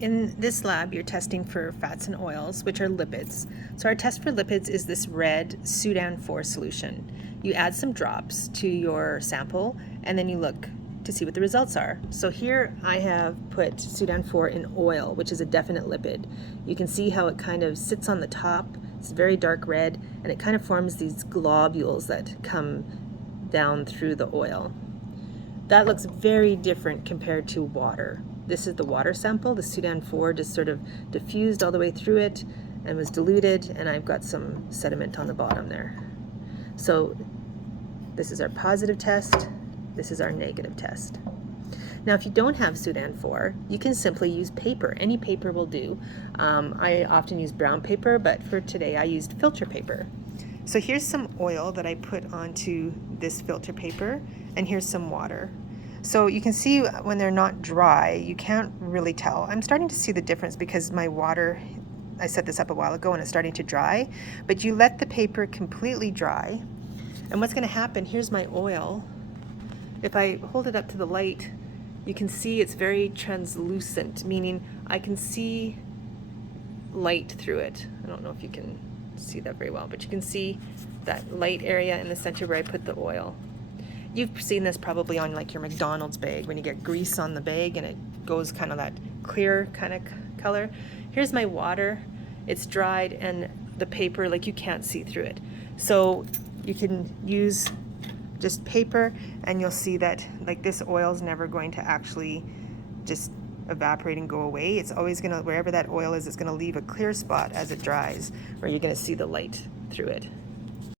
In this lab, you're testing for fats and oils, which are lipids. So our test for lipids is this red Sudan-4 solution. You add some drops to your sample, and then you look to see what the results are. So here I have put Sudan-4 in oil, which is a definite lipid. You can see how it kind of sits on the top. It's very dark red, and it kind of forms these globules that come down through the oil. That looks very different compared to water. This is the water sample. The Sudan-4 just sort of diffused all the way through it and was diluted, and I've got some sediment on the bottom there. So this is our positive test. This is our negative test. Now, if you don't have Sudan-4, you can simply use paper. Any paper will do. I often use brown paper, but for today I used filter paper. So here's some oil that I put onto this filter paper, and here's some water. So you can see when they're not dry, you can't really tell. I'm starting to see the difference because my water, I set this up a while ago and it's starting to dry, but you let the paper completely dry. And what's gonna happen, here's my oil. If I hold it up to the light, you can see it's very translucent, meaning I can see light through it. I don't know if you can see that very well, but you can see that light area in the center where I put the oil. You've seen this probably on like your McDonald's bag when you get grease on the bag and it goes kind of that clear kind of color. Here's my water. It's dried and the paper, like you can't see through it. So you can use just paper and you'll see that like this oil is never going to actually just evaporate and go away. It's always gonna, wherever that oil is, it's gonna leave a clear spot as it dries where you're gonna see the light through it.